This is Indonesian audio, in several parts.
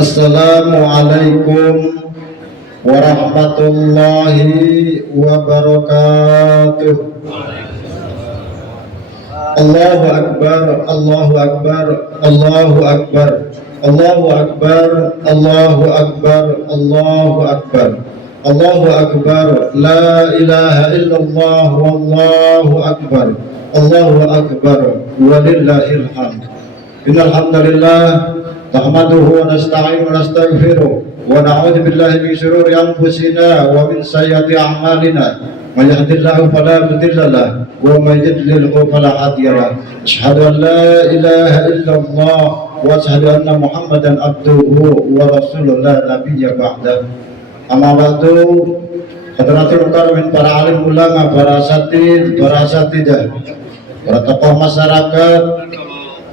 Assalamualaikum warahmatullahi wabarakatuh. Allahu akbar, Allahu akbar, Allahu akbar, Allahu akbar, Allahu akbar, Allahu akbar, Allahu akbar, la ilaha illallah, wallahu akbar, Allahu akbar, walillahil hamd. Innal hamdalillah nahmaduhu wa nasta'inuhu wa nastaghfiruh wa na'udzu billahi min shururi anfusina wa min sayyiati a'malina. May yahdihillahu fala mudilla lahu wa may yudlilhu fala hadiya lahu. Asyhadu an la ilaha illallah wa asyhadu anna Muhammadan abduhu wa rasuluhu la nabiyya ba'dahu. Amma ba'du. Hadratul karamin, para alim ulama, para asatidz, para asatidzah, para tokoh masyarakat,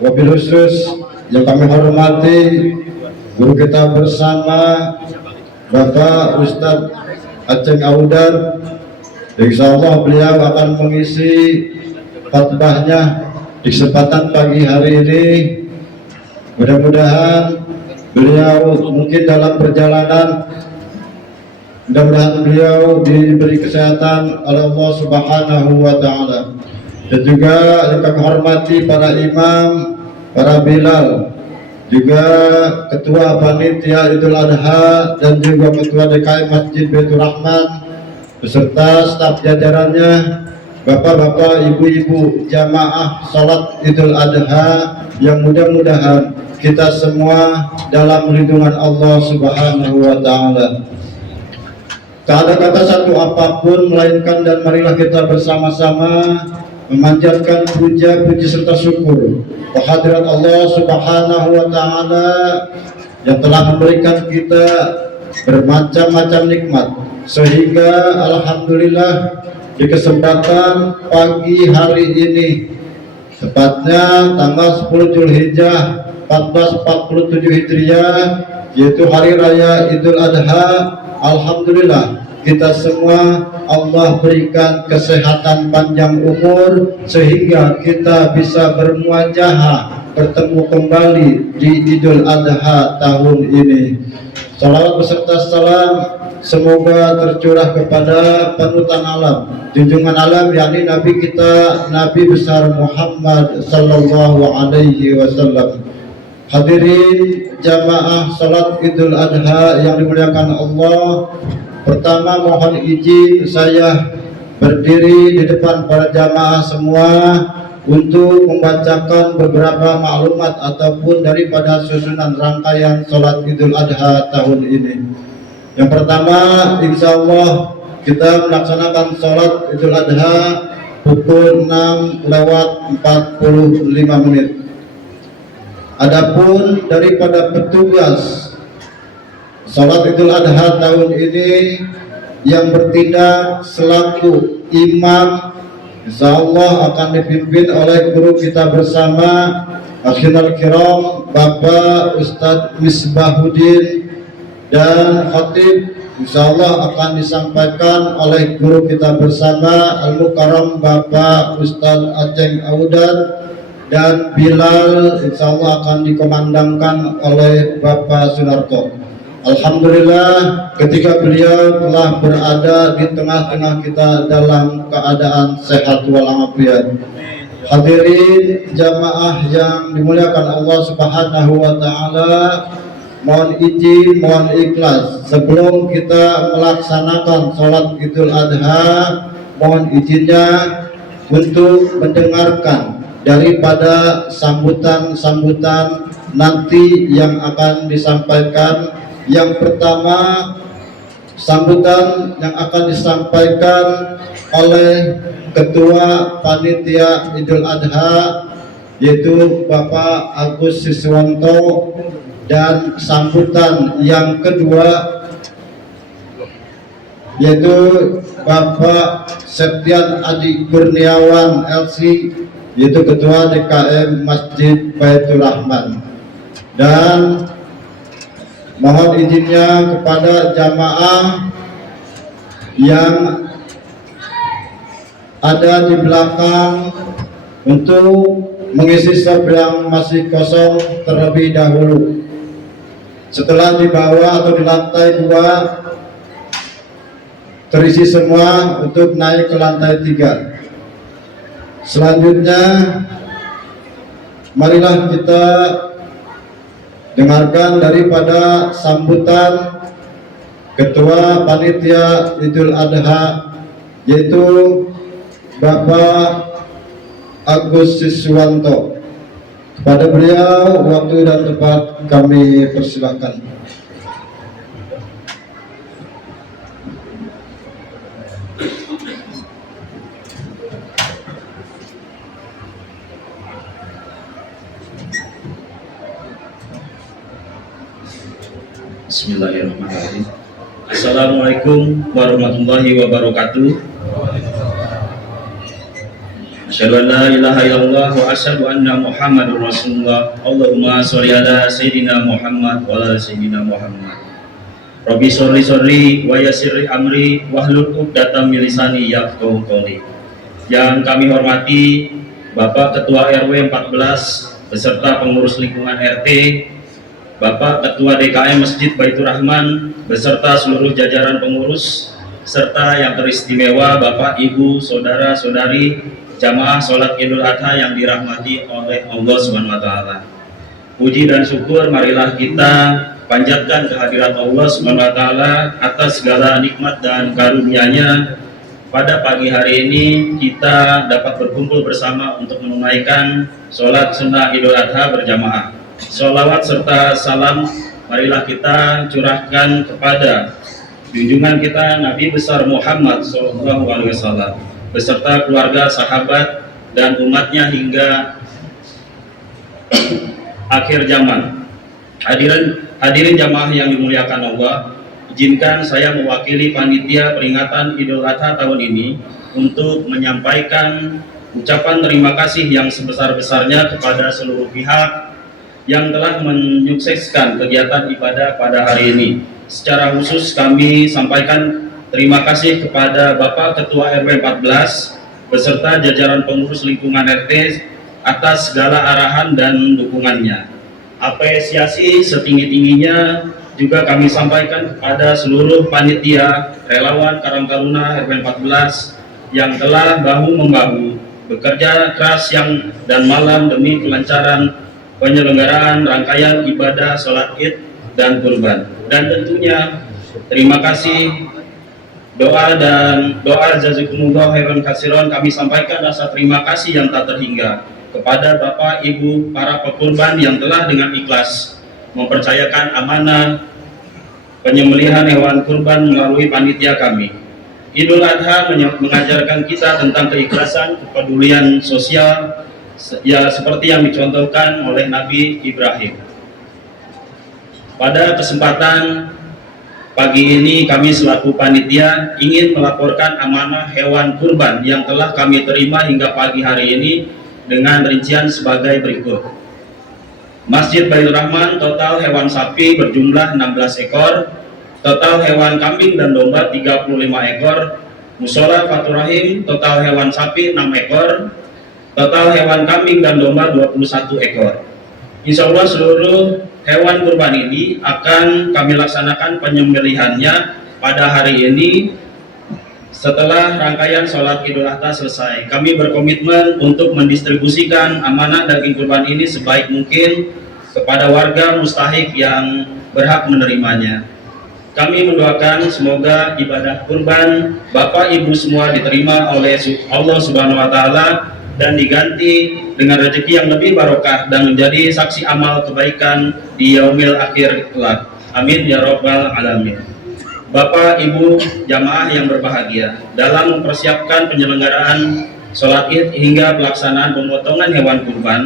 wabil khusus yang kami hormati guru kita bersama Bapak Ustadz Aceng Audar. Insyaallah beliau akan mengisi khutbahnya di kesempatan pagi hari ini. Mudah-mudahan beliau mungkin dalam perjalanan, mudah-mudahan beliau diberi kesehatan oleh Allah Subhanahu wa taala. Dan juga yang kami hormati para imam, para bilal, juga ketua panitia Idul Adha dan juga ketua DKI Masjid Baitur Rahman beserta staf jajarannya, bapak-bapak, ibu-ibu jamaah salat Idul Adha, yang mudah-mudahan kita semua dalam lindungan Allah Subhanahu wa taala. Tak ada kata satu apapun melainkan dan marilah kita bersama-sama memanjatkan puja-puji serta syukur kehadirat Allah Subhanahu wa taala yang telah memberikan kita bermacam-macam nikmat, sehingga alhamdulillah di kesempatan pagi hari ini, tepatnya tanggal 10 Zulhijjah 1447 Hijriah, yaitu hari raya Idul Adha, alhamdulillah kita semua Allah berikan kesehatan panjang umur sehingga kita bisa bermuajahah bertemu kembali di Idul Adha tahun ini. Salawat beserta salam semoga tercurah kepada panutan alam, junjungan alam, yakni Nabi kita, Nabi besar Muhammad sallallahu alaihi wasallam. Hadirin jamaah salat Idul Adha yang dimuliakan Allah, pertama mohon izin saya berdiri di depan para jamaah semua untuk membacakan beberapa maklumat ataupun daripada susunan rangkaian salat Idul Adha tahun ini. Yang pertama, insya Allah kita melaksanakan salat Idul Adha pukul 6:45. Adapun daripada petugas salat Idul Adha tahun ini yang bertindak selaku imam, insyaallah akan dipimpin oleh guru kita bersama Akhirul Kiram Bapak Ustadz Misbahuddin, dan khatib insyaallah akan disampaikan oleh guru kita bersama Al-Mukarram Bapak Ustadz Aceng Audar, dan Bilal insyaallah akan dikomandangkan oleh Bapak Sunarto. Alhamdulillah ketika beliau telah berada di tengah-tengah kita dalam keadaan sehat walafiat. Hadirin jamaah yang dimuliakan Allah Subhanahu wa taala, mohon izin, mohon ikhlas sebelum kita melaksanakan salat Idul Adha, mohon izinnya untuk mendengarkan daripada sambutan-sambutan nanti yang akan disampaikan. Yang pertama, sambutan yang akan disampaikan oleh Ketua Panitia Idul Adha, yaitu Bapak Agus Siswanto, dan sambutan yang kedua yaitu Bapak Septian Adi Kurniawan LC, yaitu Ketua DKM Masjid Baitur Rahman. Dan mohon izinnya kepada jamaah yang ada di belakang untuk mengisi stop yang masih kosong terlebih dahulu. Setelah di bawah atau di lantai 2 terisi semua, untuk naik ke lantai 3. Selanjutnya marilah kita dengarkan daripada sambutan Ketua Panitia Idul Adha, yaitu Bapak Agus Siswanto. Kepada beliau waktu dan tempat kami persilakan. Bismillahirrahmanirrahim. Assalamualaikum warahmatullahi wabarakatuh. Asyhadu an la ilaha illallah wa asyhadu anna Muhammadar Rasulullah. Allahumma sholli ala sayyidina Muhammad wa ala sayyidina Muhammad. Rabbi sholli wa yassir amri wahlul 'uqdatam min lisani yafqahu qawli. Yang kami hormati Bapak Ketua RW 14 beserta pengurus lingkungan RT, Bapak Ketua DKM Masjid Baitur Rahman beserta seluruh jajaran pengurus, serta yang teristimewa Bapak, Ibu, Saudara-saudari jamaah sholat Idul Adha yang dirahmati oleh Allah Subhanahu wa Ta'ala. Puji dan syukur marilah kita panjatkan kehadirat Allah Subhanahu wa Ta'ala atas segala nikmat dan karunia-Nya. Pada pagi hari ini kita dapat berkumpul bersama untuk menunaikan sholat sunnah Idul Adha berjamaah. Sholawat serta salam marilah kita curahkan kepada junjungan kita Nabi besar Muhammad SAW beserta keluarga, sahabat, dan umatnya hingga akhir zaman. Hadirin jamaah yang dimuliakan Allah, izinkan saya mewakili panitia peringatan Idul Adha tahun ini untuk menyampaikan ucapan terima kasih yang sebesar-besarnya kepada seluruh pihak yang telah menyukseskan kegiatan ibadah pada hari ini. Secara khusus kami sampaikan terima kasih kepada Bapak Ketua RW 14 beserta jajaran pengurus lingkungan RT atas segala arahan dan dukungannya. Apresiasi setinggi-tingginya juga kami sampaikan kepada seluruh panitia relawan Karang Taruna RW 14 yang telah bahu-membahu bekerja keras siang dan malam demi kelancaran penyelenggaraan rangkaian ibadah sholat Id dan kurban. Dan tentunya terima kasih doa jazakumullah khairan katsiran kami sampaikan rasa terima kasih yang tak terhingga kepada Bapak Ibu para pekurban yang telah dengan ikhlas mempercayakan amanah penyembelihan hewan kurban melalui panitia kami. Idul Adha mengajarkan kita tentang keikhlasan, kepedulian sosial, ya seperti yang dicontohkan oleh Nabi Ibrahim. Pada kesempatan pagi ini kami selaku panitia ingin melaporkan amanah hewan kurban yang telah kami terima hingga pagi hari ini dengan rincian sebagai berikut. Masjid Baitur Rahman total hewan sapi berjumlah 16 ekor, total hewan kambing dan domba 35 ekor, Musola Fatur Rahim total hewan sapi 6 ekor, total hewan kambing dan domba 21 ekor. Insya Allah seluruh hewan kurban ini akan kami laksanakan penyembelihannya pada hari ini setelah rangkaian sholat Idul Adha selesai. Kami berkomitmen untuk mendistribusikan amanah daging kurban ini sebaik mungkin kepada warga mustahik yang berhak menerimanya. Kami mendoakan semoga ibadah kurban Bapak Ibu semua diterima oleh Allah Subhanahu wa Ta'ala dan diganti dengan rezeki yang lebih barokah dan menjadi saksi amal kebaikan di yaumil akhir kelak. Amin ya rabbal alamin. Bapak Ibu jamaah yang berbahagia, dalam mempersiapkan penyelenggaraan sholat Id hingga pelaksanaan pemotongan hewan kurban,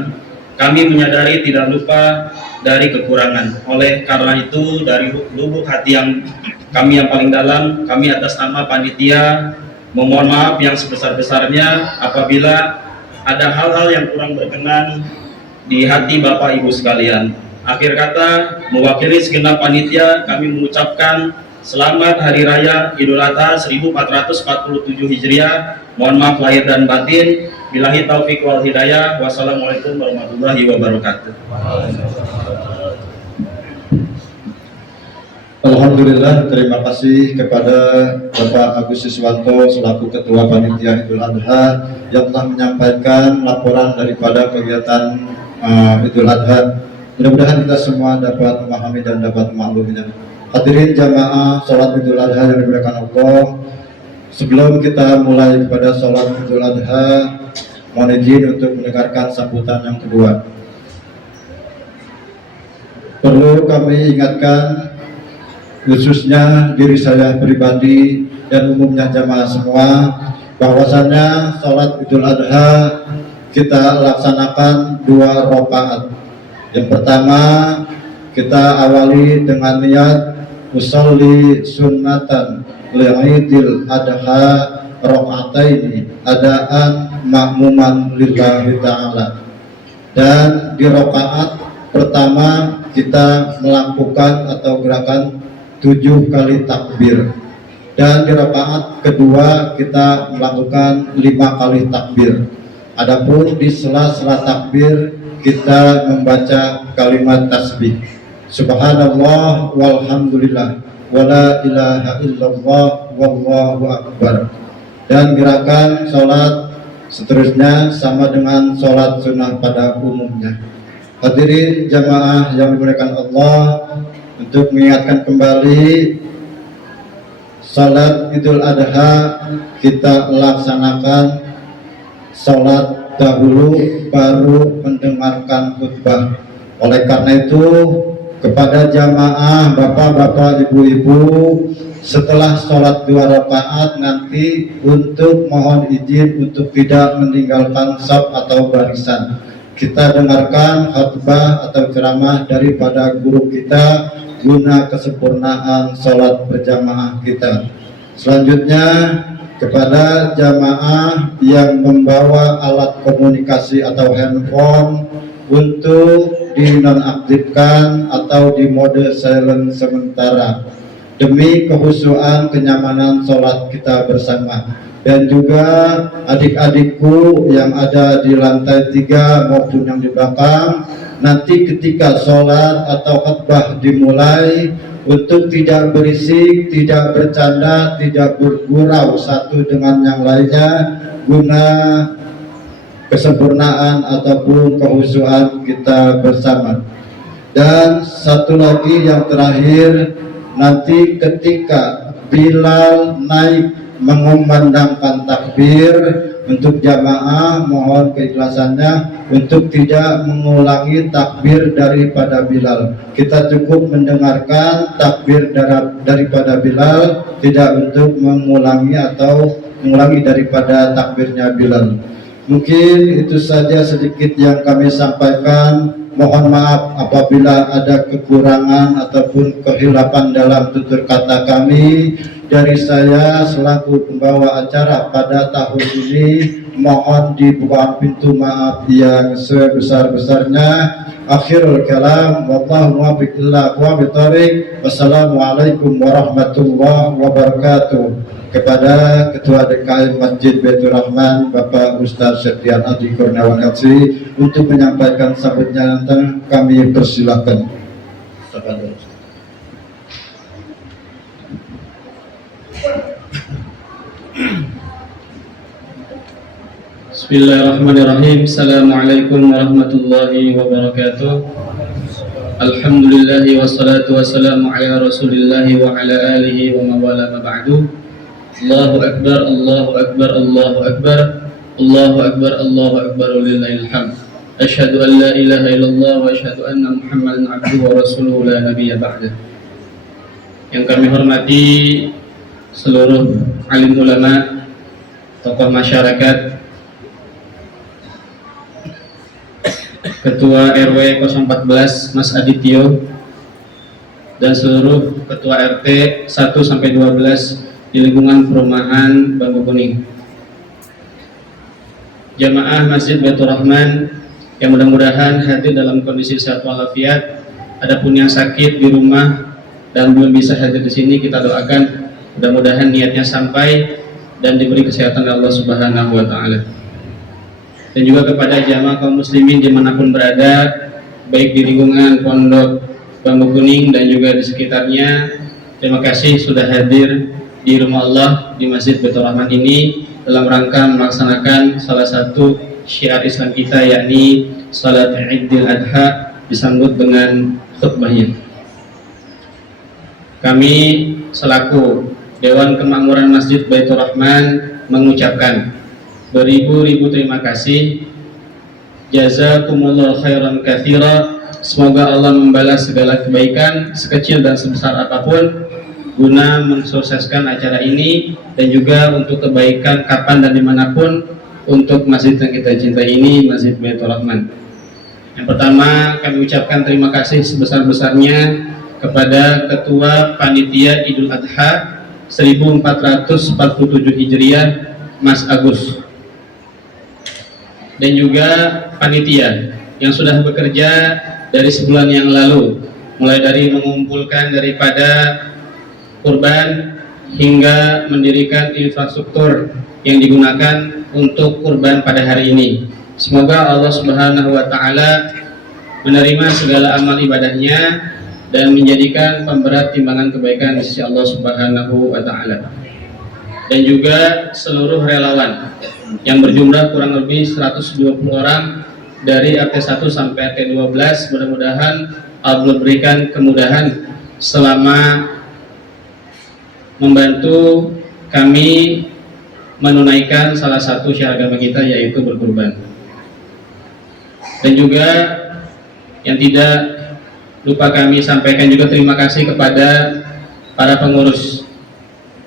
kami menyadari tidak lupa dari kekurangan. Oleh karena itu, dari lubuk hati yang paling dalam, kami atas nama panitia memohon maaf yang sebesar-besarnya apabila ada hal-hal yang kurang berkenan di hati Bapak Ibu sekalian. Akhir kata, mewakili segenap panitia, kami mengucapkan selamat Hari Raya Idul Adha 1447 Hijriah. Mohon maaf lahir dan batin. Billahi taufik wal hidayah. Wassalamualaikum warahmatullahi wabarakatuh. Alhamdulillah, terima kasih kepada Bapak Agus Siswanto selaku Ketua Panitia Idul Adha yang telah menyampaikan laporan daripada kegiatan Idul Adha. Mudah-mudahan kita semua dapat memahami dan dapat memahaminya. Hadirin jamaah sholat Idul Adha yang dimuliakan Allah, sebelum kita mulai kepada sholat Idul Adha, mohon izin untuk mendengarkan sambutan yang kedua. Perlu kami ingatkan, khususnya diri saya pribadi dan umumnya jamaah semua, bahwasannya sholat Idul Adha kita laksanakan 2 rakaat. Yang pertama, kita awali dengan niat usolli sunnatan li'idil adha raka'ataini adaan makmuman lillahi ta'ala. Dan di rakaat pertama kita melakukan atau gerakan 7 kali takbir, dan di rakaat kedua kita melakukan 5 kali takbir. Adapun di sela-sela takbir kita membaca kalimat tasbih subhanallah walhamdulillah wala ilaha illallah wallahu akbar. Dan gerakan sholat seterusnya sama dengan sholat sunnah pada umumnya. Hadirin jamaah yang dimuliakan Allah, untuk mengingatkan kembali, salat Idul Adha kita laksanakan salat dahulu baru mendengarkan khutbah. Oleh karena itu, kepada jamaah bapak-bapak, ibu-ibu, setelah sholat 2 rakaat nanti untuk mohon izin untuk tidak meninggalkan shaf atau barisan. Kita dengarkan khutbah atau ceramah daripada guru kita guna kesempurnaan sholat berjamaah kita. Selanjutnya, kepada jamaah yang membawa alat komunikasi atau handphone untuk dinonaktifkan atau di mode silent sementara demi kehusuan kenyamanan sholat kita bersama. Dan juga adik-adikku yang ada di lantai 3 maupun yang di belakang, nanti ketika sholat atau khutbah dimulai, untuk tidak berisik, tidak bercanda, tidak bergurau satu dengan yang lainnya, guna kesempurnaan ataupun kehusuan kita bersama. Dan satu lagi yang terakhir, nanti ketika Bilal naik mengumandangkan takbir, untuk jamaah mohon keikhlasannya untuk tidak mengulangi takbir daripada Bilal. Kita cukup mendengarkan takbir daripada Bilal, tidak untuk mengulangi atau mengulangi daripada takbirnya Bilal. Mungkin itu saja sedikit yang kami sampaikan. Mohon maaf apabila ada kekurangan ataupun kehilapan dalam tutur kata kami. Dari saya selaku pembawa acara pada tahun ini, mohon dibuka pintu maaf yang sebesar-besarnya. Akhirul kalam, wallahu muwaffiq ila aqwamit thoriq. Wassalamualaikum warahmatullahi wabarakatuh. Kepada Ketua DKM Masjid Baitur Rahman Bapak Ustaz Septian Adi Kurniawan LC untuk menyampaikan sambutan, kami persilahkan. Bismillahirrahmanirrahim. Assalamualaikum warahmatullahi wabarakatuh. Alhamdulillahi wassalatu wassalamu ala rasulillahi wa ala alihi wa mawala ma ba'du. Allahu akbar, Allahu akbar, Allahu akbar, Allahu akbar, Allahu akbar, walillahil hamd. Asyhadu an la ilaha illallah wa asyhadu anna Muhammadan abduhu wa rasuluhu la nabiyya ba'dah. Yang kami hormati seluruh alim ulama, tokoh masyarakat, Ketua RW 014 Mas Adityo, dan seluruh Ketua RT 1 sampai 12 di lingkungan perumahan Bambu Kuning. Jamaah Masjid Baitur Rahman yang mudah-mudahan hadir dalam kondisi sehat walafiat. Adapun yang sakit di rumah dan belum bisa hadir di sini, kita doakan mudah-mudahan niatnya sampai dan diberi kesehatan oleh Allah Subhanahu wa taala. dan juga kepada jamaah kaum muslimin dimanapun berada, baik di lingkungan Pondok Bambu Kuning dan juga di sekitarnya. Terima kasih sudah hadir di rumah Allah di Masjid Baitur Rahman ini dalam rangka melaksanakan salah satu syiar Islam kita, yakni salat Idul Adha, disambut dengan khutbahnya. Kami selaku Dewan Kemakmuran Masjid Baitur Rahman mengucapkan beribu-ribu terima kasih. Jazakumullah khairan katsira. Semoga Allah membalas segala kebaikan sekecil dan sebesar apapun guna mensukseskan acara ini dan juga untuk kebaikan kapan dan dimanapun untuk masjid yang kita cintai ini, Masjid Baitur Rahman. Yang pertama, kami ucapkan terima kasih sebesar-besarnya kepada Ketua Panitia Idul Adha 1447 Hijriah, Mas Agus, dan juga panitia yang sudah bekerja dari sebulan yang lalu, mulai dari mengumpulkan daripada kurban hingga mendirikan infrastruktur yang digunakan untuk kurban pada hari ini. Semoga Allah Subhanahu wa Ta'ala menerima segala amal ibadahnya dan menjadikan pemberat timbangan kebaikan di sisi Allah Subhanahu wa Ta'ala. Dan juga seluruh relawan yang berjumlah kurang lebih 120 orang dari RT 1 sampai RT 12, mudah-mudahan Allah berikan kemudahan selama membantu kami menunaikan salah satu syiar agama kita, yaitu berkurban. Dan juga yang tidak lupa kami sampaikan juga terima kasih kepada para pengurus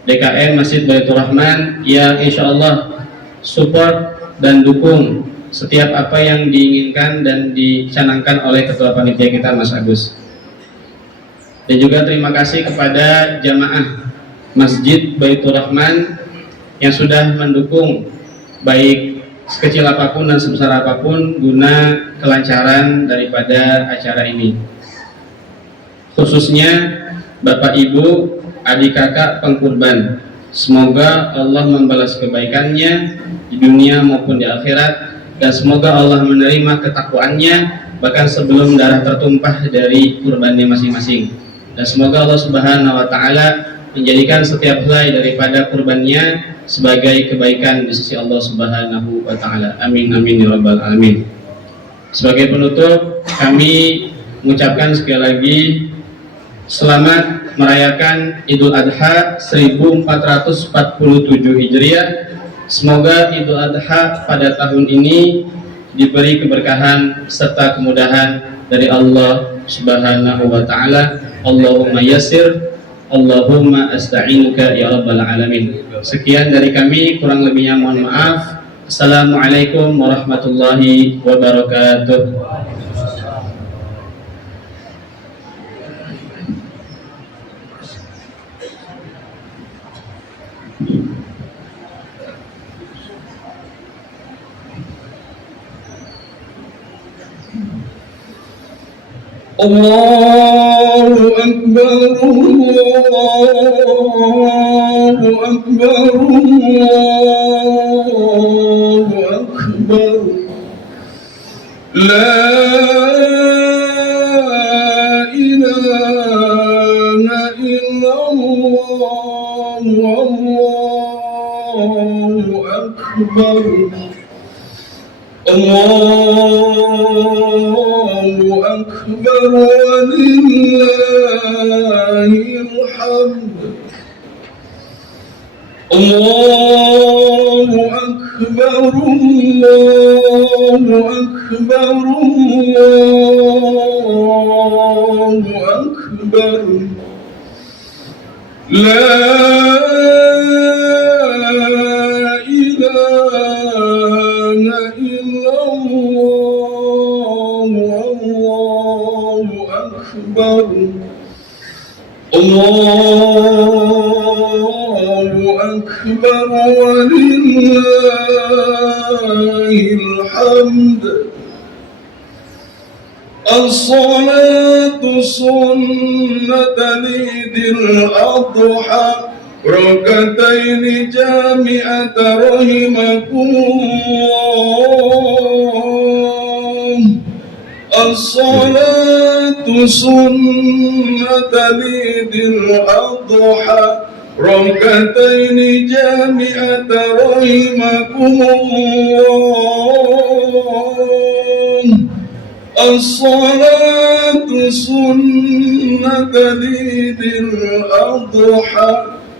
DKM Masjid Baitur Rahman yang insya Allah support dan dukung setiap apa yang diinginkan dan dicanangkan oleh Ketua Panitia kita, Mas Agus. Dan juga terima kasih kepada jamaah Masjid Baitur Rahman yang sudah mendukung baik sekecil apapun dan sebesar apapun guna kelancaran daripada acara ini. Khususnya Bapak Ibu, adik kakak pengkurban, semoga Allah membalas kebaikannya di dunia maupun di akhirat, dan semoga Allah menerima ketakwaannya bahkan sebelum darah tertumpah dari kurbannya masing-masing. Dan semoga Allah Subhanahu wa Ta'ala menjadikan setiap helai daripada kurbannya sebagai kebaikan di sisi Allah Subhanahu wa Ta'ala. Amin amin ya rabbal alamin. Sebagai penutup, kami mengucapkan sekali lagi selamat merayakan Idul Adha 1447 Hijriah. Semoga Idul Adha pada tahun ini diberi keberkahan serta kemudahan dari Allah Subhanahu wa Ta'ala. Allahumma yassir, Allahumma asta'inuka ya rabbal alamin. Sekian dari kami, kurang lebihnya mohon maaf. Assalamualaikum warahmatullahi wabarakatuh. Allahu Akbar, Allahu Akbar, Allahu Akbar. La ilaha illallah, Allahu Akbar. Allahu Akbar walillahil hamd. Allahu Akbar, Allahu Akbar, Allahu Akbar. La Allahu Akbar walillahil hamd. As-salatu sunnatan Idul Adha ركعتين جامعة رحمكم الله. الصلاة سنة عيد الأضحى ركعتين جامعة رحمكم الله. الصلاة سنة عيد الأضحى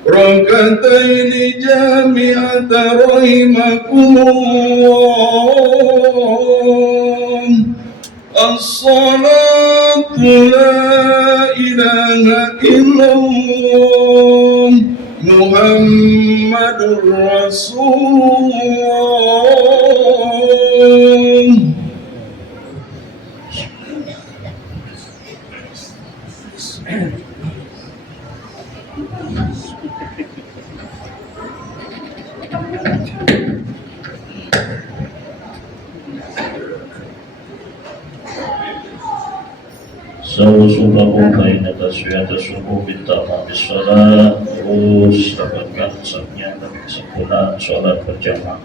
ركعتين جامعة رحمكم الله. الصلاة لا إله إلا الله محمد رسول الله. Sawu subahu baina taswiyata subuh bintama bisalah. Terus dapatkan sahnya dan kesempurnaan sholat berjamaah.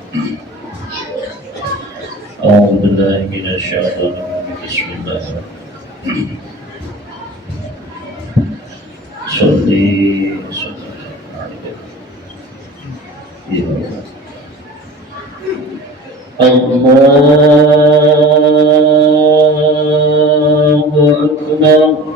A'udzubillahi minasyaitonir rajim. Bismillahirrahmanirrahim. Sholli Allahu Akbar.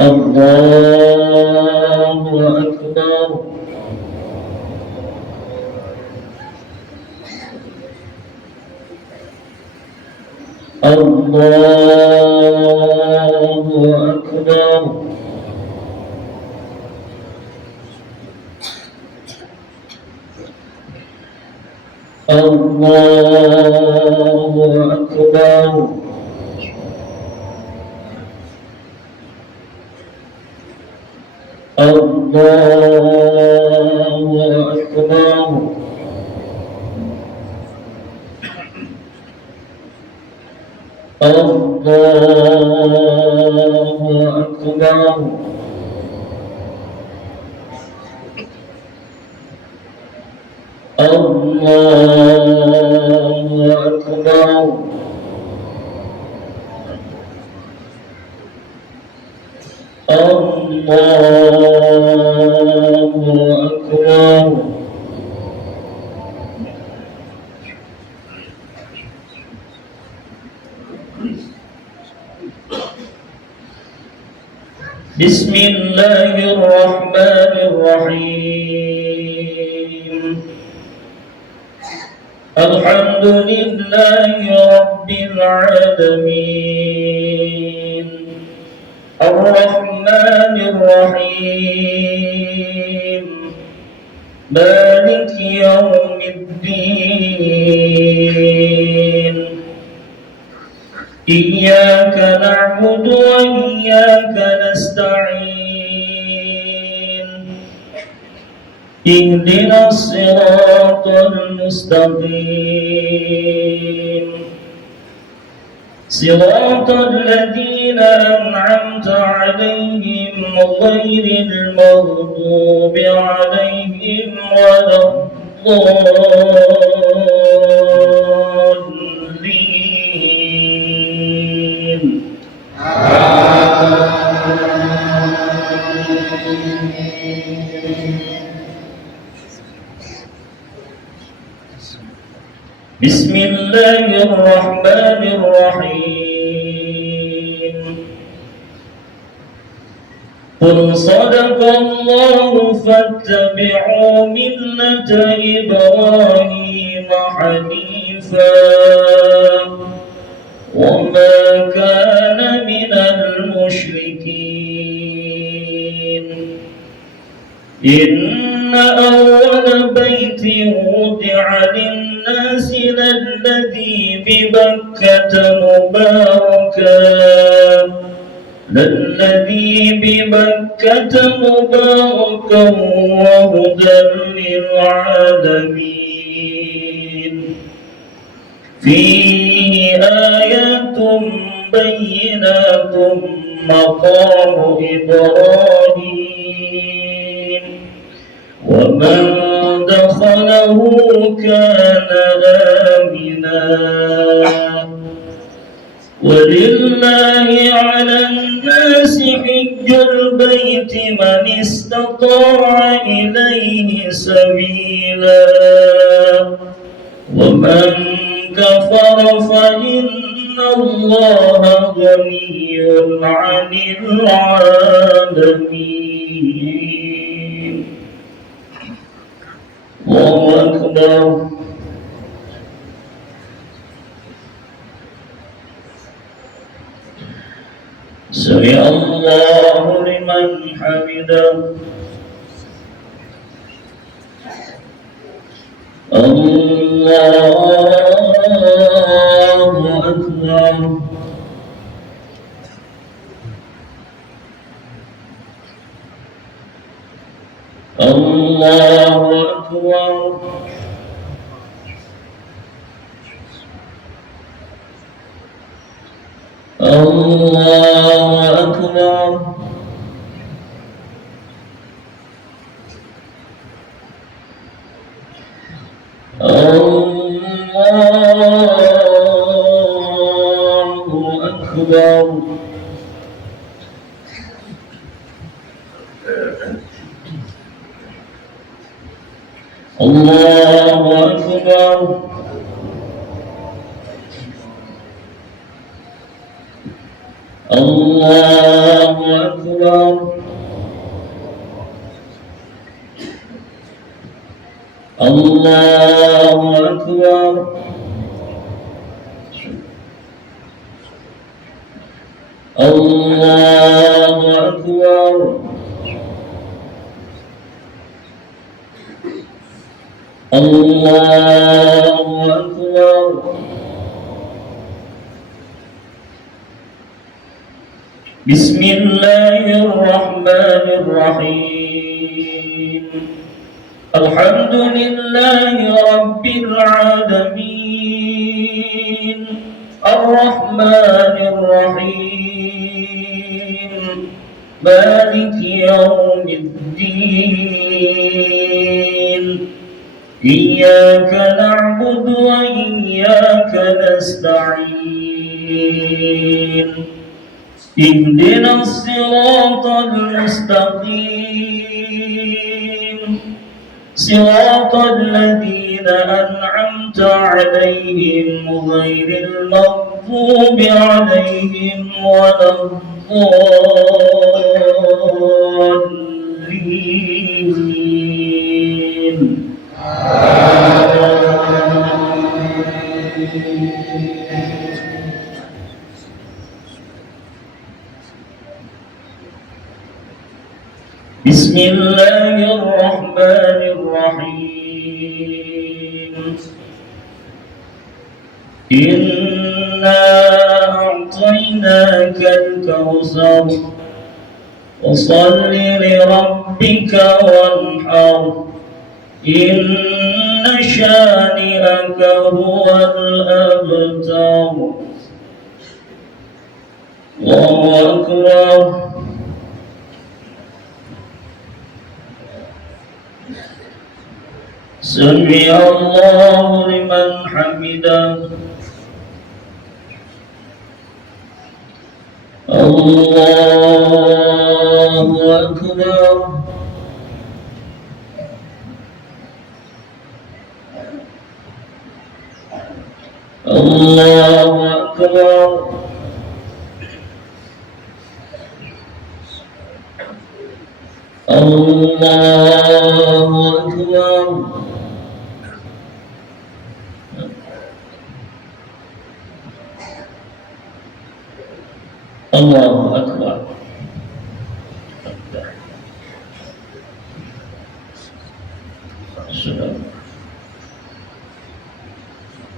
Allahu Akbar. Allahu Akbar. Allahu Akbar. Allahu Akbar. Allahu Akbar. Allahu Akbar. Allahu Akbar. Bismillahirrahmanirrahim. Alhamdulillahi Rabbil Alamin. Ar-Rahmanir Rahim. Maliki Yawmiddin. Iyyaka na'budu wa iyyaka nasta'in. Ihdinas siratal mustaqim. Siratal ladzina an'amta 'alaihim ghairil maghdubi 'alaihim waladdallin. Bismillahirrahmanirrahim. Qul sadaqallahu fattabi'u millata Ibrahim hanifa wa ma kana minal musyrikin. Inna awwala baytin wudi'a lin-nasi lalladhi bi Bakkata mubarakan الذي ببكة مباركا وهدى للعالمين فيه آيات بينات مقام إبراهيم ومن دخله كان آمنا ولله على الناس حج البيت من استطاع إليه سبيلا ومن كفر فإن الله غني عن العالمين. الله أكبر. سمع الله لمن حمده. الله أكبر. الله أكبر. الله أكبر. الله أكبر. الله أكبر. الله أكبر. الله أكبر. الله أكبر. الله أكبر. بسم الله الرحمن الرحيم الحمد لله رب العالمين الرحمن الرحيم مالك يوم الدين إياك نعبد وإياك نستعين اهدنا الصراط المستقيم صراط الذين أنعمت عليهم غير المغضوب عليهم ولا الضالين. بسم الله الرحمن الرحيم إنا أعطيناك الكوثر وصل لربك وانحر إن شانئك هو الأبتر. الله أكبر. سمع الله لمن حمده. الله أكبر. الله أكبر. الله أكبر. الله أكبر. السلام.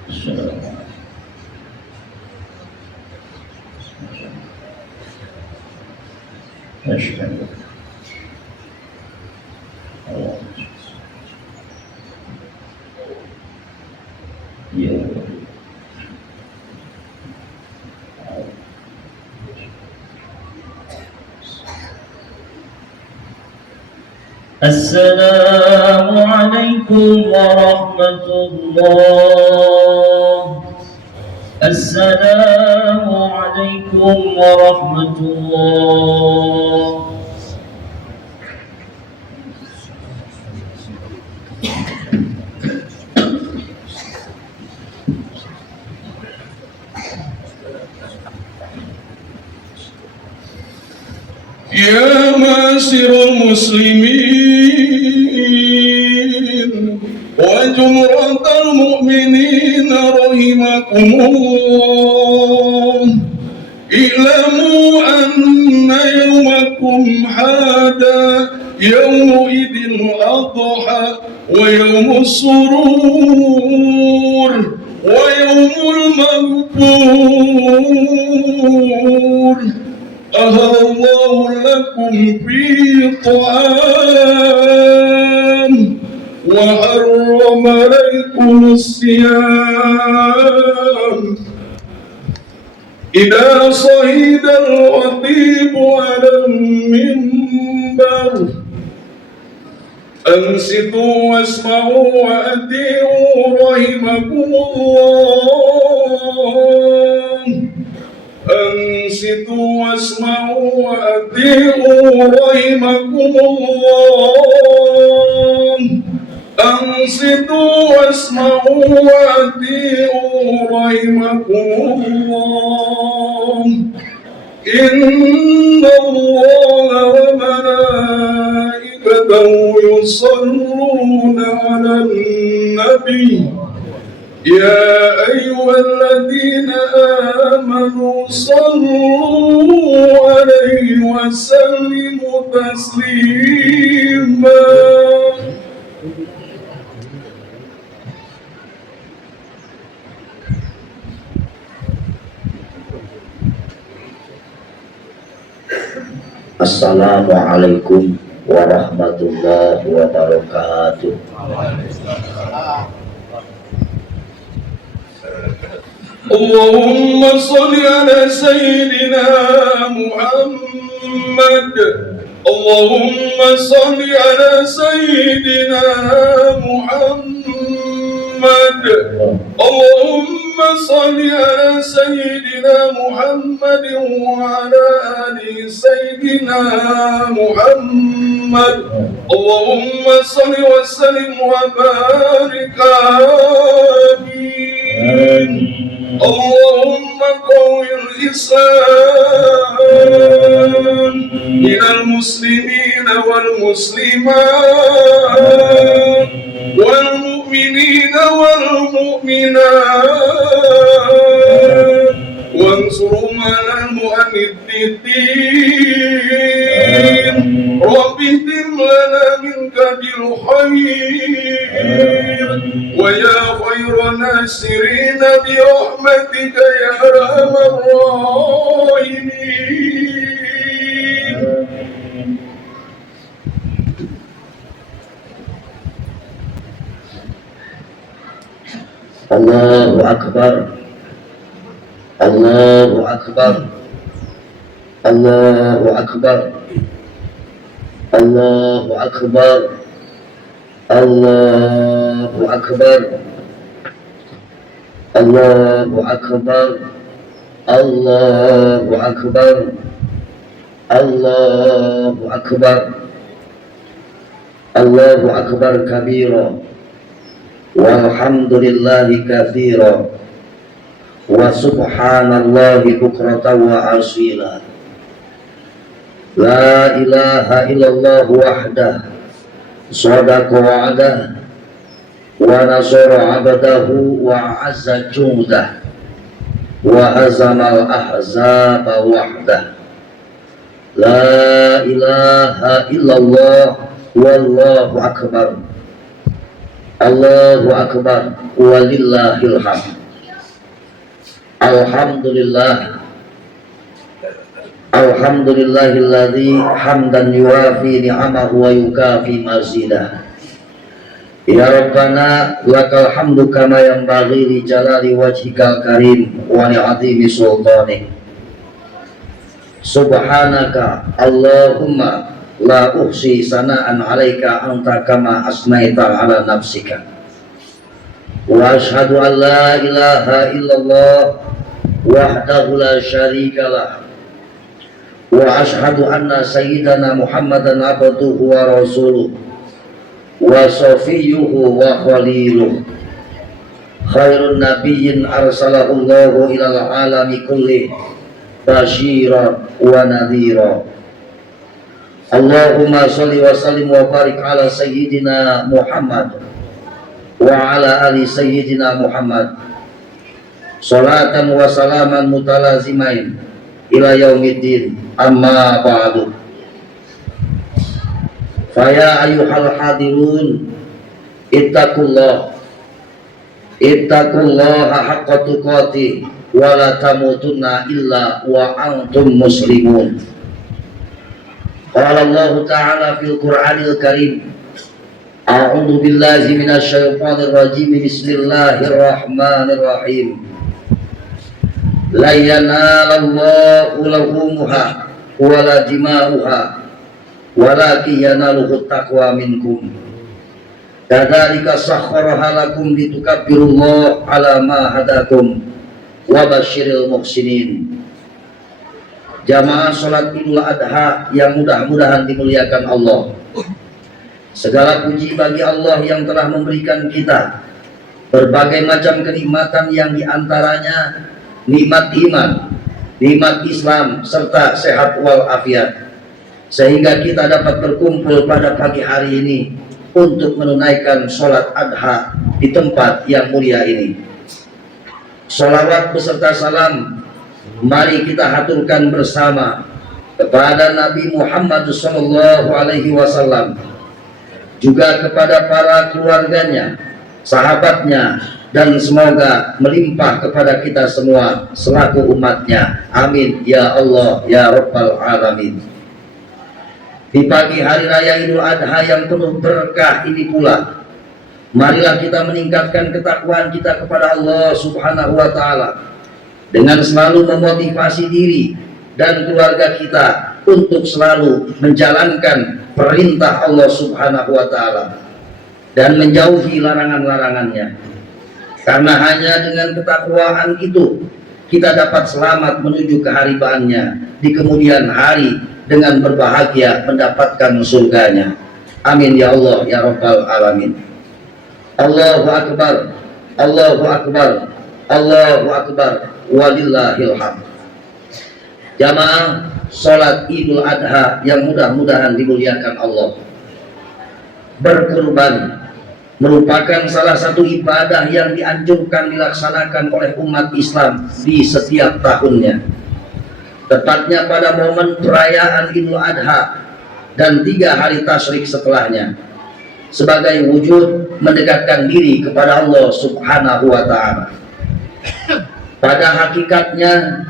السلام. أشهد يا السلام عليكم ورحمة الله. السلام عليكم ورحمة الله. يا معاشر المسلمين وجمرة المؤمنين رحمكم الله، اعلموا أن يومكم هذا يوم عيد الأضحى ويوم السرور ويوم المغفور. أهل الله لكم في طعام وحرم عليكم الصيام. إذا صعد الخطيب على المنبر أنصتوا واسمعوا وأطيعوا رحمكم الله. أنصتوا واسمعوا وأطيعوا رحمكم الله. أنصتوا واسمعوا وأطيعوا رحمكم الله. إن الله وملائكته يصلون على النبي يا أيها الذين آمنوا صلوا عليه وسلموا تسليما. Assalamualaikum warahmatullahi wabarakatuh. اللهم صل على سيدنا محمد. اللهم صل على سيدنا محمد. اللهم صل على سيدنا محمد وعلى آل سيدنا محمد. اللهم صل وسلم وبارك آمين. اللهم قوي الإسلام من المسلمين والمسلمات والمؤمنين والمؤمنات وانصرهم على المؤمنين. رب اهدم لنا منك بالخير ويا خير الناصرين برحمتك يا أرحم الراحمين. Allahu Akbar. Allahu Akbar. Allahu Akbar. Allahu Akbar. Allahu Akbar. Allahu Akbar. Allahu Akbar. Allahu Akbar. Allahu Akbar kabira. Walhamdulillahi katsira wa subhanallahi bukratan wa asila. La ilaha illallah wahdah sadaqa wa'adah wa nasara 'abdahu wa 'azza judah wa hazama al-ahzaba wahdah. La ilaha illallah wallahu akbar. Allahu akbar walillahil hamd. Alhamdulillah Alhamdulillahilladzi hamdan yuwafi ni'amahu wa yukafi mazidah. Ya Rabbana lakal hamdu kama yanbaghi li jalali wajhikal karim wa li 'azimi sultanik. Subhanaka Allahumma la uhsi sana'an 'alaika anta kama asnaita 'ala nafsika. Wa asyhadu an la ilaha illallah wahdahu la syarikalah. Wa ashhadu anna sayyidana Muhammadan abduhu wa rasuluh wa safiyuhu wa khaliluh khairun nabiyyin arsalahu Allahu ilal alami kulli basyiran wa nadhira. Allahumma shalli wa sallim wa barik ala sayyidina Muhammad wa ala ali sayyidina Muhammad salatan wa salaman mutalazimain ila yaumiddin. Amma ba'du. Faya ayyuhal hadirun ittaqullaha haqqa tuqatih wa la tamutunna illa wa antum muslimun. Qala Allah ta'ala fil Qur'anil Karim, a'udzu billahi minasy syaithanir rajim, bismillahirrahmanirrahim. La yanalallahu lahumuha wala dima'uha walakin yanaluhu taqwa minkum. Kadzalika sakhkharaha lakum litukabbirullaha ala ma hadakum wa basyiril muhsinin. Jamaah salat Idul Adha yang mudah-mudahan dimuliakan Allah. Segala puji bagi Allah yang telah memberikan kita berbagai macam kenikmatan, yang diantaranya nikmat iman, nikmat Islam, serta sehat walafiat, sehingga kita dapat berkumpul pada pagi hari ini untuk menunaikan sholat adha di tempat yang mulia ini. Sholawat beserta salam mari kita haturkan bersama kepada Nabi Muhammad SAW, juga kepada para keluarganya, sahabatnya, dan semoga melimpah kepada kita semua selaku umatnya. Amin ya Allah ya Rabbal Alamin. Di pagi hari raya Idul Adha yang penuh berkah ini pula, marilah kita meningkatkan ketakwaan kita kepada Allah Subhanahu wa Ta'ala dengan selalu memotivasi diri dan keluarga kita untuk selalu menjalankan perintah Allah Subhanahu wa Ta'ala dan menjauhi larangan-larangannya. Karena hanya dengan ketakwaan itu kita dapat selamat menuju keharibaannya di kemudian hari dengan berbahagia mendapatkan surganya. Amin ya Allah ya Rabbal Alamin. Allahu Akbar, Allahu Akbar, Allahu Akbar, walillahil hamd. Jamaah sholat Idul Adha yang mudah-mudahan dimuliakan Allah, berkurban merupakan salah satu ibadah yang dianjurkan dilaksanakan oleh umat Islam di setiap tahunnya, tepatnya pada momen perayaan Idul Adha dan 3 hari tasyrik setelahnya, sebagai wujud mendekatkan diri kepada Allah Subhanahu wa Ta'ala. Pada hakikatnya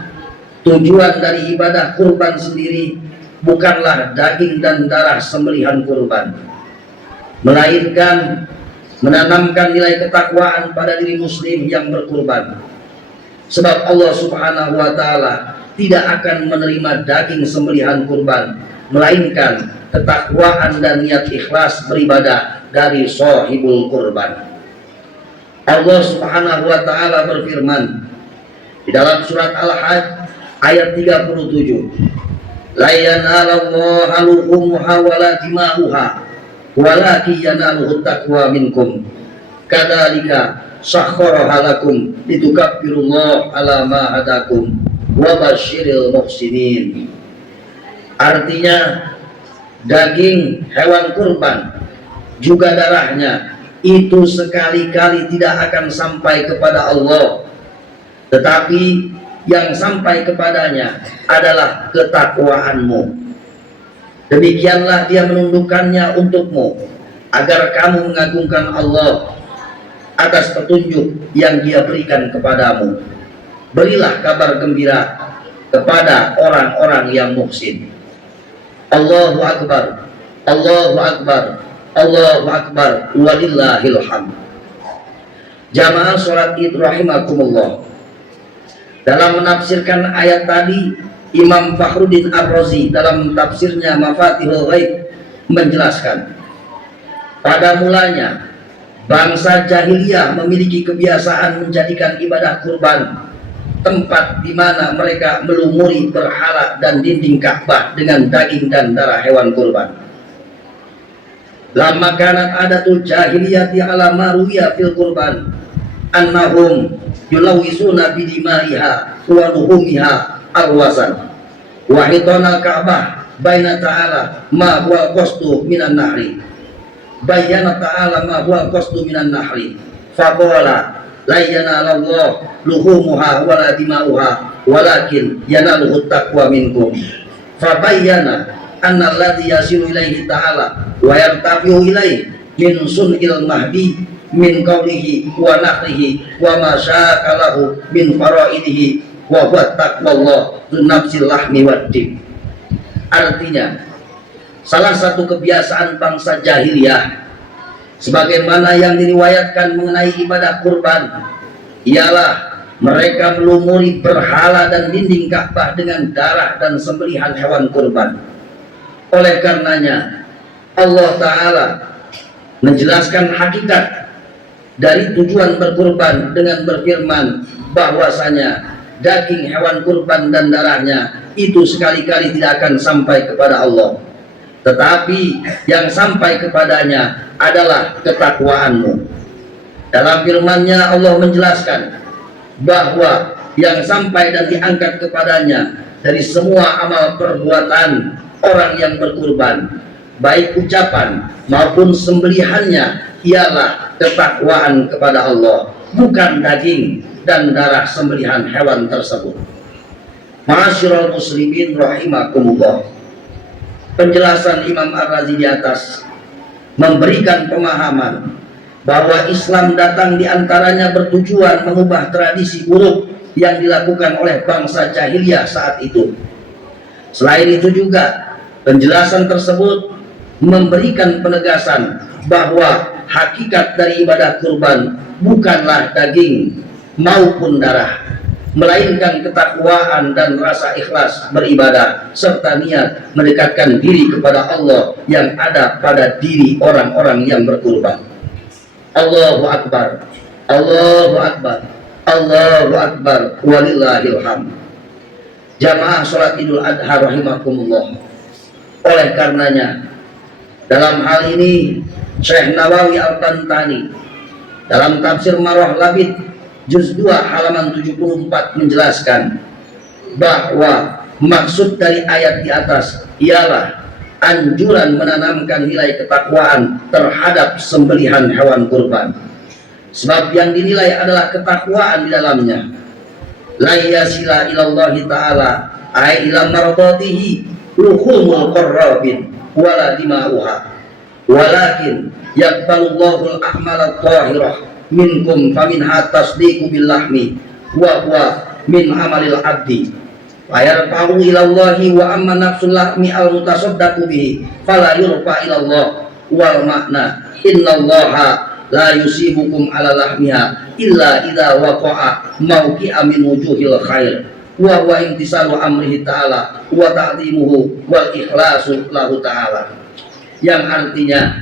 tujuan dari ibadah kurban sendiri bukanlah daging dan darah sembelihan kurban, melainkan menanamkan nilai ketakwaan pada diri muslim yang berkurban. Sebab Allah Subhanahu wa Ta'ala tidak akan menerima daging sembelihan kurban, melainkan ketakwaan dan niat ikhlas beribadah dari sahibul kurban. Allah Subhanahu wa Ta'ala berfirman di dalam surat Al-Hajj ayat 37, la yanalallahu luhumuha wala dima'uha walakin yanaluhu taqwa minkum. Kadzalika sakhkharaha lakum litukabbirullaha ala ma hadakum wa basyiril muhsinin. Artinya daging hewan kurban juga darahnya itu sekali-kali tidak akan sampai kepada Allah, tetapi yang sampai kepadanya adalah ketakwaanmu. Demikianlah dia menundukkannya untukmu agar kamu mengagungkan Allah atas petunjuk yang dia berikan kepadamu. Berilah kabar gembira kepada orang-orang yang muhsin. Allahu Akbar, Allahu Akbar, Allahu Akbar, walillahil hamd. Jamaah sholat id rahimakumullah. Dalam menafsirkan ayat tadi, Imam Fakhruddin Ar-Razi dalam tafsirnya Mafatihul Ghaib menjelaskan, pada mulanya bangsa jahiliyah memiliki kebiasaan menjadikan ibadah kurban tempat di mana mereka melumuri berhala dan dinding Ka'bah dengan daging dan darah hewan kurban. Lama kanat adatul jahiliyati ala maruya fil kurban annahum yulawisuna bidimaiha wa luhumiha arwasan wa hitana Ka'bah baina ta'ala ma huwa qastu minan nahri bayyana ta'ala ma huwa qastu minan nahri faqala la yanalallahu luhumuha wala dima'uha walakin yanaluhu taqwa minkum fabayyana anna alladhi yasilu ilaihi ta'ala wa yartafi'u ilaihi min sun'il mahdi min qawlihi wa nahrihi wa ma syakalahu min faraidihi wa huwa taqwallah nafsil lahmi waddin. Artinya, salah satu kebiasaan bangsa jahiliyah sebagaimana yang diriwayatkan mengenai ibadah kurban ialah mereka melumuri berhala dan dinding Ka'bah dengan darah dan sembelihan hewan kurban. Oleh karenanya Allah Ta'ala menjelaskan hakikat dari tujuan berkurban dengan berfirman bahwasanya daging hewan kurban dan darahnya itu sekali-kali tidak akan sampai kepada Allah, tetapi yang sampai kepadanya adalah ketakwaanmu. Dalam firman-Nya Allah menjelaskan bahwa yang sampai dan diangkat kepadanya dari semua amal perbuatan orang yang berkurban, baik ucapan maupun sembelihannya, ialah ketakwaan kepada Allah, bukan daging dan darah sembelihan hewan tersebut. Ma'asyiral muslimin rahimakumullah. Penjelasan Imam Ar-Razi di atas memberikan pemahaman bahwa Islam datang diantaranya bertujuan mengubah tradisi buruk yang dilakukan oleh bangsa jahiliyah saat itu. Selain itu juga penjelasan tersebut memberikan penegasan bahwa hakikat dari ibadah kurban bukanlah daging maupun darah, melainkan ketakwaan dan rasa ikhlas beribadah serta niat mendekatkan diri kepada Allah yang ada pada diri orang-orang yang berkurban. Allahu Akbar, Allahu Akbar, Allahu Akbar, walillahil hamd. Jamaah sholat Idul Adha rahimakumullah. Oleh karenanya, dalam hal ini Syekh Nawawi Al-Bantani dalam tafsir Marwah Labid juz 2 halaman 74 menjelaskan bahwa maksud dari ayat di atas ialah anjuran menanamkan nilai ketakwaan terhadap sembelihan hewan kurban. Sebab yang dinilai adalah ketakwaan di dalamnya. La yasila ilallahi ta'ala ay ila mardatihi luhumul qarrabin wala dima'uha walakin yaqbalullahu al-a'mal at-tahirah minkum faminha tasdiqu bil lahmi wa huwa min amalil abdi wa yarfa'u ila Allahi wa amma nafsul lahmi al mutasaddaqu bihi fala yurfa ila Allah wal makna innallaha la yusibukum ala lahmiha illa idza waqa'a mawqi'a min wujuhil khair wa huwa imtisalu amrihi ta'ala wa ta'zimuhu wal ikhlasu lahu ta'ala, yang artinya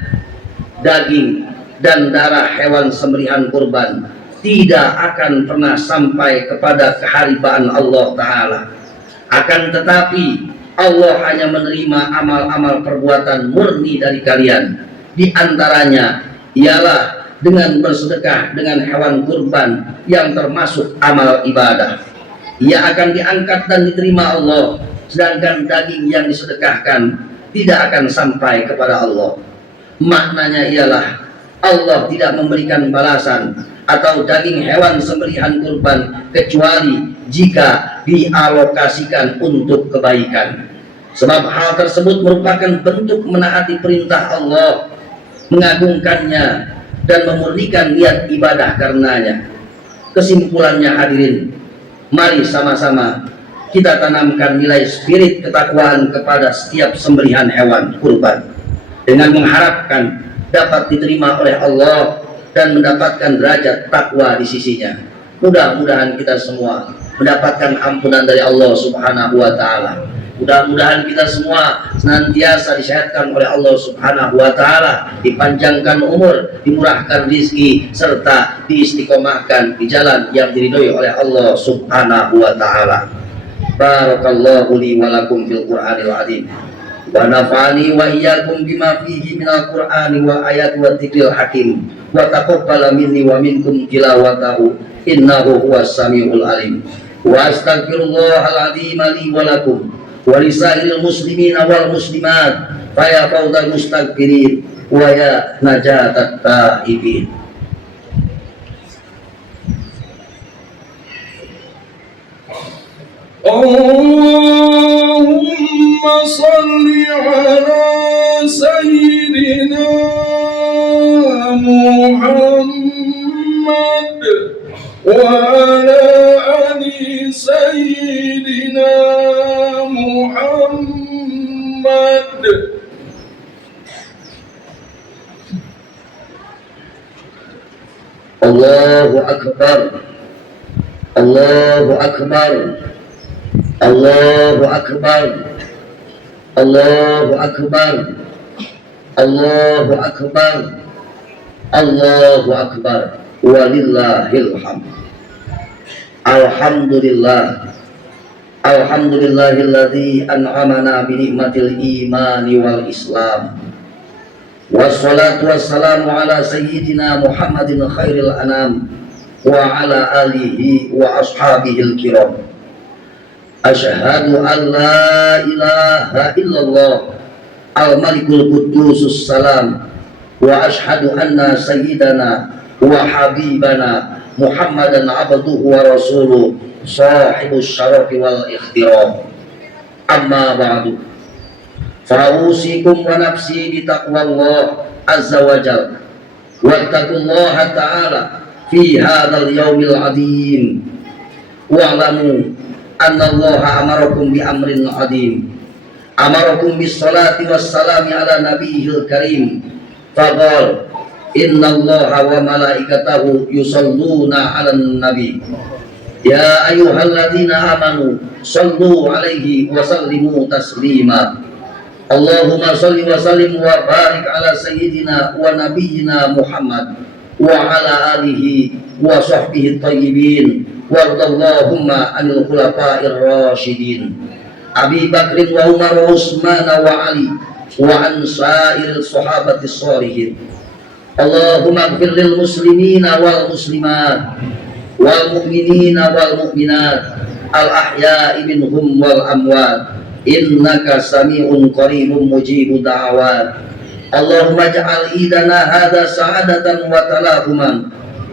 daging dan darah hewan sembelihan kurban tidak akan pernah sampai kepada keharibaan Allah Ta'ala. Akan tetapi Allah hanya menerima amal-amal perbuatan murni dari kalian. Di antaranya ialah dengan bersedekah dengan hewan kurban yang termasuk amal ibadah. Ia akan diangkat dan diterima Allah, sedangkan daging yang disedekahkan tidak akan sampai kepada Allah. Maknanya ialah Allah tidak memberikan balasan atau daging hewan sembelihan kurban kecuali jika dialokasikan untuk kebaikan. Sebab hal tersebut merupakan bentuk menaati perintah Allah, mengagungkannya dan memurnikan niat ibadah karenanya. Kesimpulannya hadirin, mari sama-sama kita tanamkan nilai spirit ketakwaan kepada setiap sembelihan hewan kurban dengan mengharapkan dapat diterima oleh Allah dan mendapatkan derajat takwa di sisinya. Mudah-mudahan kita semua mendapatkan ampunan dari Allah Subhanahu wa taala. Mudah-mudahan kita semua senantiasa disehatkan oleh Allah Subhanahu wa taala, dipanjangkan umur, dimurahkan rizki, serta diistiqomahkan di jalan yang diridhoi oleh Allah Subhanahu wa taala. Barakallahu li wa lakum fil Qur'anil azim. Wa nafa'ani wa iyyakum bima fihi minal Qur'ani wa ayati wa dzikril hakim. Wa taqabbala minni wa minkum tilawatahu innahu huwas samiul alim. Wa astaghfirullahal azim li wa lakum wa lisairil muslimina wal muslimat fa ya fawzal mustaghfirin wa ya najatat taibin. Allahumma salli ala sayyidina Muhammad wa ala ali sayyidina Muhammad. Allahu akbar, Allahu akbar, Allahu akbar, Allahu akbar, Allahu akbar, Allahu akbar, walillahil hamd. Alhamdulillah, alhamdulillahilladzi an'amana bi ni'matil imani wal islam. Wassalatu wassalamu ala sayyidina Muhammadin khairil anam wa ala alihi wa ashabihil kiram. Asyhadu an la ilaha illallah al-malikul qudusus salam wa asyhadu anna sayyidana wa habibana Muhammadan abduhu wa rasuluh sahibus syarafi wal ikhtiram. Amma ba'du, fa'usikum wa nafsi bitaqwallah azza wa jalla wattaqullaha ta'ala fi hadzal yaumil azim wa'lamu anna allaha amarakum bi amrin adim, amarakum bis salati was salami ala nabiyil karim faqala inna allaha wa malaikatahu yusalluna 'alan nabi ya ayyuhalladzina amanu sallu 'alaihi wa sallimu taslima. Allahumma salli wa sallim wa barik ala sayyidina wa nabiyyina Muhammad wa ala alihi wa sahbihi thayyibin wardallahumma anil khulafa'ir rasyidin Abi Bakrin wa Umar wa Utsman wa Ali wa an sa'iril sahabati sholihin. Allahumma ighfir lil muslimina wal muslimat wal mu'minina wal mu'minat al ahya'i minhum wal amwat innaka sami'un qaribun mujibud da'awat. Allahumma ja'al idana hadha sa'adatan wa talahuman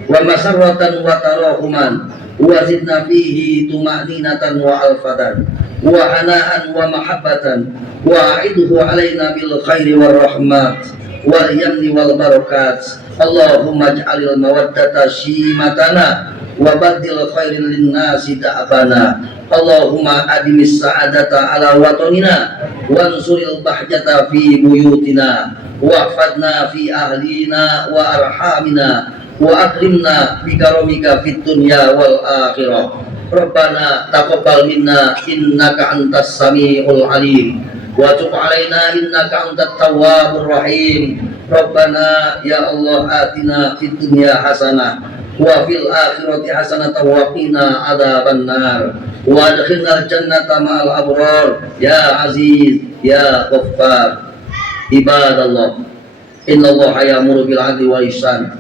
wa masarratan wa tarahuman wa zidna fihi tuma'ninatan wa alfatan wa hana'an wa mahabbatan wa a'idhu alaina bil khairi war rahmat wal yamni wal barakat. Allahumma ja'alil mawaddata shimatana wa badil khairin linnasi da'abana. Allahumma adimis sa'adata ala watonina wansuril bahjata fi buyutina wahfadna fi ahlina wa arhamina wa akrimna bi karamika fid dunya wal akhirah. Rabbana taqabbal minna innaka antas samiul alim wa tub alaina innaka antat tawwabur rahim. Rabbana ya Allah atina fid dunya hasanah wa fil akhirati hasanatan wa qina adzabannar wa adkhilnal jannata ma'al abrar ya aziz ya ghaffar. Ibadallah, innallaha ya'muru bil 'adli wal ihsan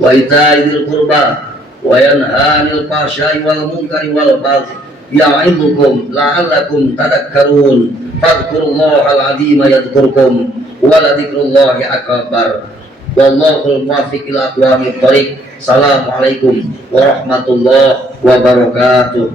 wa ita'i dzil qurba wa yanha 'anil fahsya'i wal munkari wal baghi ya'idzukum la'allakum tadhakkarun. Fadhkurullahal 'azima yadhkurkum wa la dzikrullahi akbar. Wallahul muwaffiq ila aqwamit thoriq. Assalamualaikum warahmatullahi wabarakatuh.